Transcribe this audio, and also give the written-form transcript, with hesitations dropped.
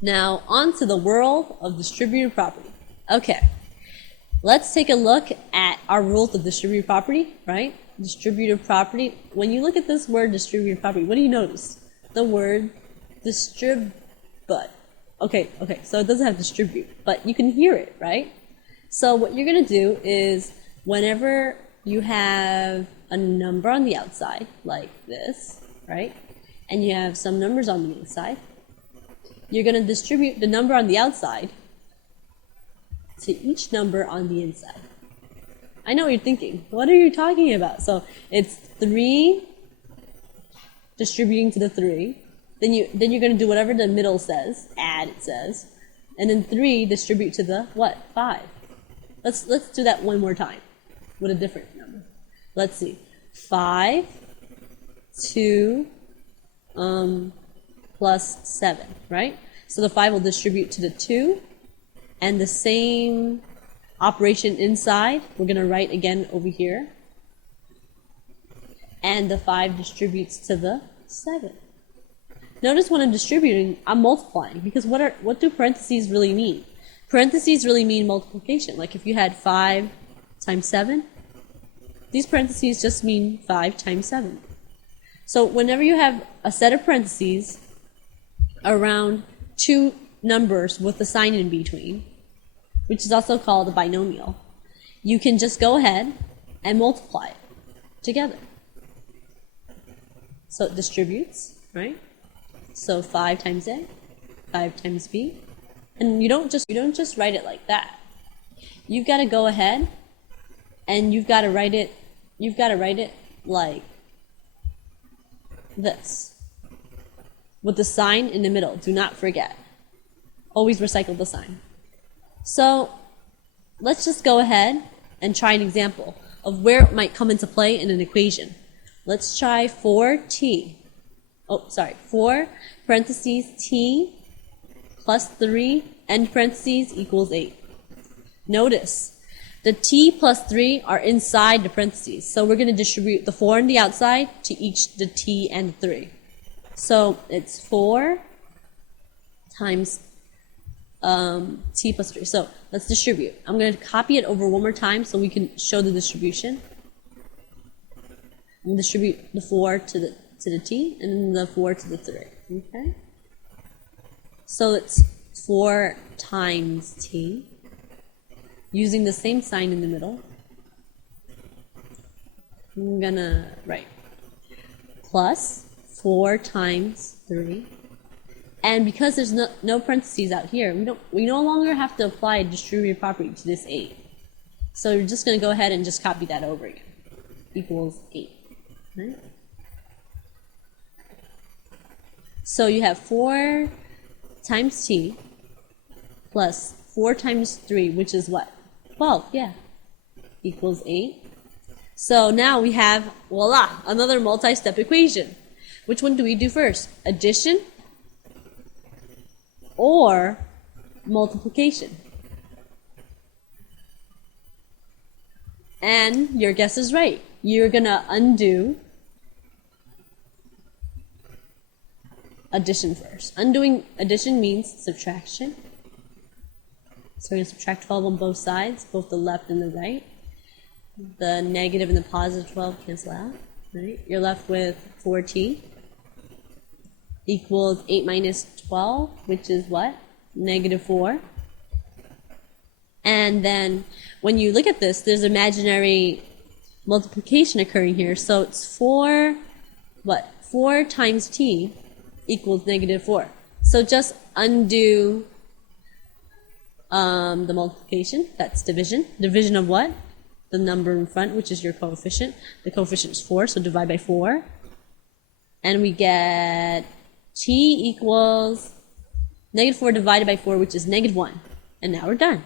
Now, on to the world of distributive property. Okay, let's take a look at our rules of distributive property, right? Distributive property. When you look at this word distributive property, what do you notice? The word distribute. Okay, so it doesn't have distribute, but you can hear it, right? So what you're going to do is whenever you have a number on the outside, like this, right? And you have some numbers on the inside, you're going to distribute the number on the outside to each number on the inside. I know what you're thinking. What are you talking about? So it's 3 distributing to the 3. Then you're going to do whatever the middle says, add it says, and then 3 distribute to the what? 5. Let's do that one more time with a different number. Let's see. 5, 2, plus 7, right? So the 5 will distribute to the 2, and the same operation inside, we're going to write again over here, and the 5 distributes to the 7. Notice when I'm distributing, I'm multiplying, because what do parentheses really mean? Parentheses really mean multiplication. Like if you had 5 times 7, these parentheses just mean 5 times 7. So whenever you have a set of parentheses around 2 numbers with a sign in between, which is also called a binomial, you can just go ahead and multiply it together. So it distributes, right? So 5 times A, 5 times B, and you don't just write it like that. You've got to go ahead and you've got to write it like this, with the sign in the middle. Do not forget. Always recycle the sign. So let's just go ahead and try an example of where it might come into play in an equation. Let's try 4 parentheses t plus 3 end parentheses equals 8. Notice the t plus 3 are inside the parentheses, so we're going to distribute the 4 on the outside to each the t and 3. So it's 4 times t plus 3. So let's distribute. I'm going to copy it over one more time so we can show the distribution. I'm going to distribute the 4 to the t and then the 4 to the 3. Okay? So it's 4 times t, using the same sign in the middle. I'm going to write plus 4 times 3. And because there's no parentheses out here, we no longer have to apply a distributive property to this 8. So you're just going to go ahead and just copy that over again. Equals 8. Right? So you have 4 times t plus 4 times 3, which is what? 12, yeah. Equals 8. So now we have, voila, another multi-step equation. Which one do we do first? Addition or multiplication? And your guess is right. You're going to undo addition first. Undoing addition means subtraction. So we're going to subtract 12 on both sides, both the left and the right. The negative and the positive 12 cancel out. Right? You're left with 4t equals 8 minus 12, which is what? Negative 4. And then when you look at this, there's imaginary multiplication occurring here. So it's 4 times t equals negative 4. So just undo the multiplication. That's division. Division of what? The number in front, which is your coefficient. The coefficient is 4, so divide by 4. And we get t equals negative 4 divided by 4, which is negative 1. And now we're done.